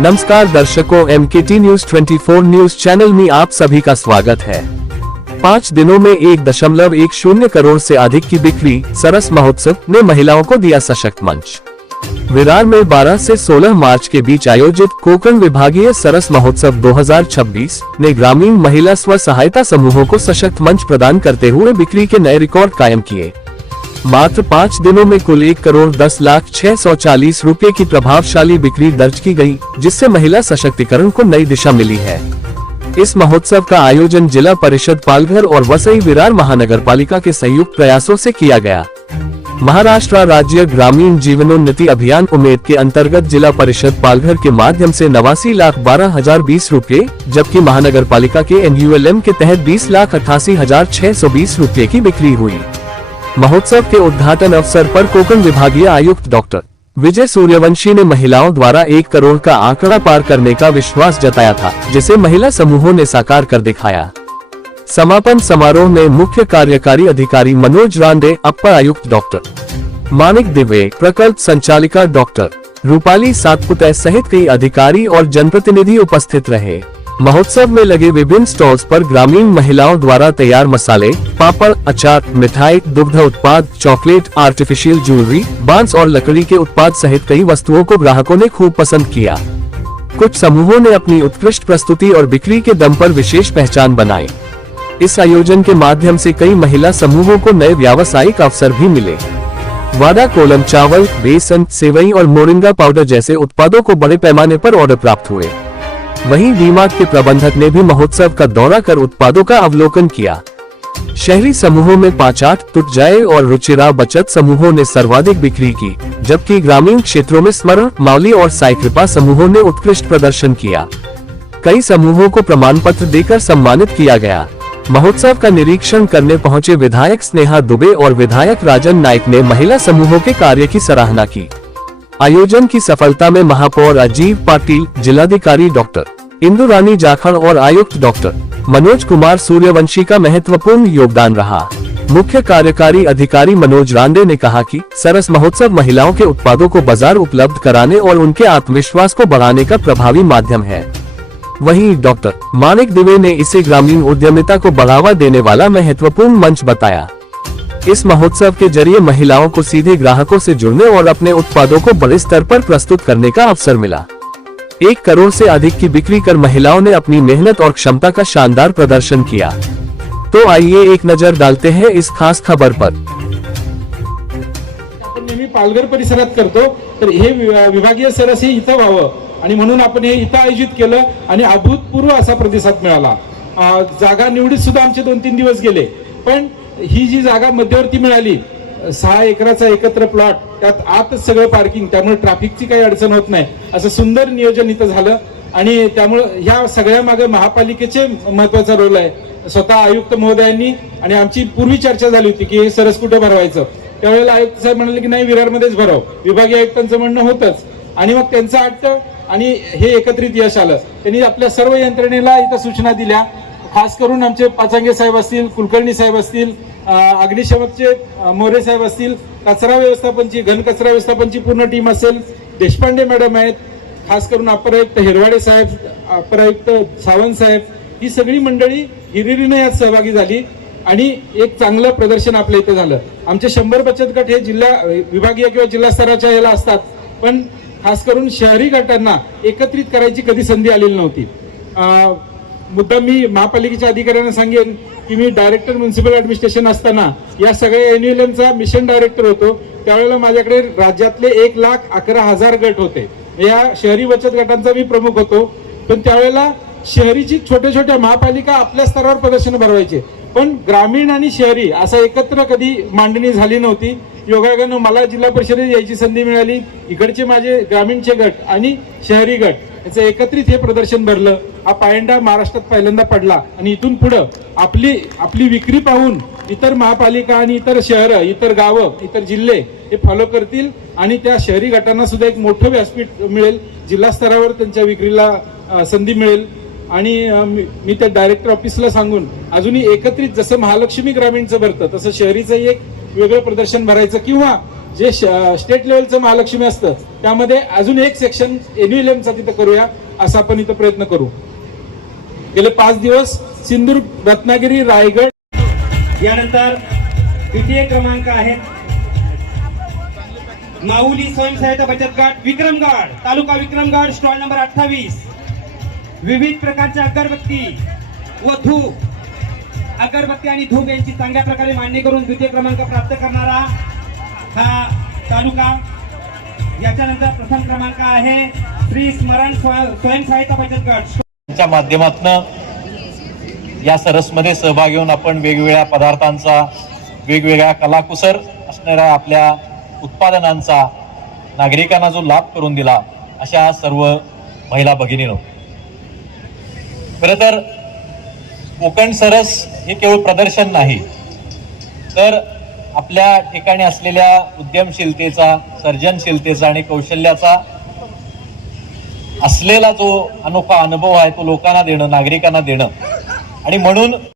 नमस्कार दर्शकों, MKT news 24 news channel में आप सभी का स्वागत है। 5 दिनों में 1.10 करोड़ से अधिक की बिक्री, सरस महोत्सव ने महिलाओं को दिया सशक्त मंच। विरार में 12 से 16 मार्च के बीच आयोजित कोकण विभागीय सरस महोत्सव 2026 ने ग्रामीण महिला स्व सहायता समूहों को सशक्त मंच प्रदान करते हुए बिक्री के नए रिकॉर्ड कायम किए। मात्र 5 दिनों में कुल 1,10,640 रुपए की प्रभावशाली बिक्री दर्ज की गई, जिससे महिला सशक्तिकरण को नई दिशा मिली है। इस महोत्सव का आयोजन जिला परिषद पालघर और वसई विरार महानगर पालिका के संयुक्त प्रयासों से किया गया। महाराष्ट्र राज्य ग्रामीण जीवनोन्नति अभियान उमेद के अंतर्गत जिला परिषद पालघर के माध्यम से 89,12,020 रुपए, जबकि महानगर पालिका के NULM के तहत 20,88,620 रुपए की बिक्री हुई। महोत्सव के उद्घाटन अवसर पर कोकण विभागीय आयुक्त डॉक्टर विजय सूर्यवंशी ने महिलाओं द्वारा 1 करोड़ का आंकड़ा पार करने का विश्वास जताया था, जिसे महिला समूहों ने साकार कर दिखाया। समापन समारोह में मुख्य कार्यकारी अधिकारी मनोज रांडे, अपर आयुक्त डॉक्टर मानिक दिवे, प्रकल्प संचालिका डॉक्टर रूपाली सातपुते सहित कई अधिकारी और जनप्रतिनिधि उपस्थित रहे। महोत्सव में लगे विभिन्न स्टॉल्स पर ग्रामीण महिलाओं द्वारा तैयार मसाले, पापड़, अचार, मिठाई, दुग्ध उत्पाद, चॉकलेट, आर्टिफिशियल ज्वेलरी, बांस और लकड़ी के उत्पाद सहित कई वस्तुओं को ग्राहकों ने खूब पसंद किया। कुछ समूहों ने अपनी उत्कृष्ट प्रस्तुति और बिक्री के दम पर विशेष पहचान बनाई। इस आयोजन के माध्यम से कई महिला समूहों को नए व्यावसायिक अवसर भी मिले। वादा कोलम चावल, बेसन, सेवई और मोरिंगा पाउडर जैसे उत्पादों को बड़े पैमाने पर ऑर्डर प्राप्त हुए। वहीं डीमार्ट के प्रबंधक ने भी महोत्सव का दौरा कर उत्पादों का अवलोकन किया। शहरी समूहों में 5-8 टूट जाए और रुचिरा बचत समूहों ने सर्वाधिक बिक्री की, जबकि ग्रामीण क्षेत्रों में स्मरण, मावली और साई कृपा समूहों ने उत्कृष्ट प्रदर्शन किया। कई समूहों को प्रमाण पत्र देकर सम्मानित किया गया। महोत्सव का निरीक्षण करने पहुंचे विधायक स्नेहा दुबे और विधायक राजन नाइक ने महिला समूहों के कार्य की सराहना की। आयोजन की सफलता में महापौर अजीव पाटिल, जिलाधिकारी डॉक्टर इंदु रानी जाखड़ और आयुक्त डॉक्टर मनोज कुमार सूर्यवंशी का महत्वपूर्ण योगदान रहा। मुख्य कार्यकारी अधिकारी मनोज रांडे ने कहा कि सरस महोत्सव महिलाओं के उत्पादों को बाजार उपलब्ध कराने और उनके आत्मविश्वास को बढ़ाने का प्रभावी माध्यम है। वहीं डॉक्टर मानिक दिवे ने इसे ग्रामीण उद्यमिता को बढ़ावा देने वाला महत्वपूर्ण मंच बताया। इस महोत्सव के जरिए महिलाओं को सीधे ग्राहकों से जुड़ने और अपने उत्पादों को बड़े स्तर पर प्रस्तुत करने का अवसर मिला। 1 करोड़ से अधिक की बिक्री कर महिलाओं ने अपनी मेहनत और क्षमता का शानदार प्रदर्शन किया। तो आइए एक नजर डालते हैं इस खास खबर पर। आपण नेहमी पालघर परिसरात करतो, तर हे विभागीय सरस हे इथं व्हावं आणि म्हणून आपण हे इथं आयोजित केलं आणि अभूतपूर्व असा प्रतिसाद मिळाला। जागा निवडीत सुद्धा आमचे 2-3 दिवस गेले, पण ही जी जागा मध्यवर्ती मिळाली, 6 एकराचा एकत्र प्लॉट, त्यात आतच सगळं पार्किंग, त्यामुळे ट्रॅफिकची काही अडचण होत नाही, असं सुंदर नियोजन इथं झालं। आणि त्यामुळे ह्या सगळ्या मागे महापालिकेचे महत्वाचा रोल आहे। स्वतः आयुक्त महोदयांनी आणि आमची पूर्वी चर्चा झाली होती की हे सरस कुठे भरवायचं, त्यावेळेला आयुक्त साहेब म्हणाले की नाही, विरारमध्येच भरव। विभागीय आयुक्तांचं म्हणणं होतंच आणि मग त्यांचं हट्ट आणि हे एकत्रित यश आलं। त्यांनी आपल्या सर्व यंत्रणेला इथं सूचना दिल्या, खास करून आमचे पाचांगे साहेब असतील, कुलकर्णी साहेब असतील, अग्निशमकचे मोरे साहेब असतील, कचरा व्यवस्थापनची, घन कचरा व्यवस्थापनची पूर्ण टीम असेल, देशपांडे मॅडम आहेत, खास करून अपर आयुक्त हिरवाडे साहेब, अपर आयुक्त सावंत साहेब, ही सगळी मंडळी हिरिरीने यात सहभागी झाली आणि एक चांगलं प्रदर्शन आपल्या इथे झालं। आमचे 100 बचत गट हे जिल्हा विभागीय किंवा जिल्हा स्तराच्या याला असतात, पण खास करून शहरी गटांना एकत्रित करायची कधी संधी आलेली नव्हती। मुद्दा मी महापालिकेच्या अधिकाऱ्यांना सांगेन की मी डायरेक्टर म्युनिसिपल ऍडमिनिस्ट्रेशन असताना या सगळ्या NULMचा मिशन डायरेक्टर होतो, त्यावेळेला माझ्याकडे राज्यातले 1,11,000 गट होते। या शहरी बचत गटांचा मी प्रमुख होतो, पण त्यावेळेला शहरीची छोट्या छोट्या महापालिका आपल्या स्तरावर प्रदर्शन भरवायचे, पण ग्रामीण आणि शहरी असं एकत्र कधी मांडणी झाली नव्हती। योगायोगानं मला जिल्हा परिषदेत यायची संधी मिळाली। इकडचे माझे ग्रामीणचे गट आणि शहरी गट याचं एकत्रित हे प्रदर्शन भरलं। हा पायंडा महाराष्ट्रात पहिल्यांदा पडला आणि इथून पुढे आपली विक्री पाहून इतर महापालिका आणि इतर शहरं, इतर गावं, इतर जिल्हे हे फॉलो करतील आणि त्या शहरी गटांना सुद्धा एक मोठं व्यासपीठ मिळेल, जिल्हा स्तरावर त्यांच्या विक्रीला संधी मिळेल। आणि मी त्या डायरेक्टर ऑफिसला सांगून अजूनही एकत्रित जसं महालक्ष्मी ग्रामीणचं भरतं तसं शहरीचंही एक वेगळं प्रदर्शन भरायचं किंवा जे स्टेट लेवलचं महालक्ष्मी असतं त्यामध्ये अजून एक सेक्शन एन्युएलएमचा तिथं करूया, असा आपण इथं प्रयत्न करू. गेले 5 दिवस सिंधुदुर्ग, रत्नागिरी, रायगड. यानंतर द्वितीय क्रमांक आहेत माऊली स्वयंसहायता बचत गट विक्रमगड, तालुका विक्रमगड, स्टॉल नंबर 28. विविध प्रकारच्या अगरबत्ती व धूप, अगरबत्ती आणि धूप यांची चांगल्या प्रकारे मांडणी करून द्वितीय क्रमांक प्राप्त करणारा हा तालुका. याच्यानंतर प्रथम क्रमांक आहे श्री स्मरण स्वयंसहायता बचत गट. च्या माध्यमातून या सरसमध्ये सहभागी होऊन आपण वेगवेगळ्या पदार्थांचा, वेगवेगळ्या कलाकुसर असणाऱ्या आपल्या उत्पादनांचा नागरिकांना जो लाभ करून दिला, अशा सर्व महिला भगिनींनो, खरं तर कोकण सरस हे केवळ प्रदर्शन नाही, तर आपल्या ठिकाणी असलेल्या उद्यमशीलतेचा, सर्जनशीलतेचा आणि कौशल्याचा असलेला जो अनोखा अनुभव आहे तो लोकांना देणं, नागरिकांना देणं. आणि म्हणून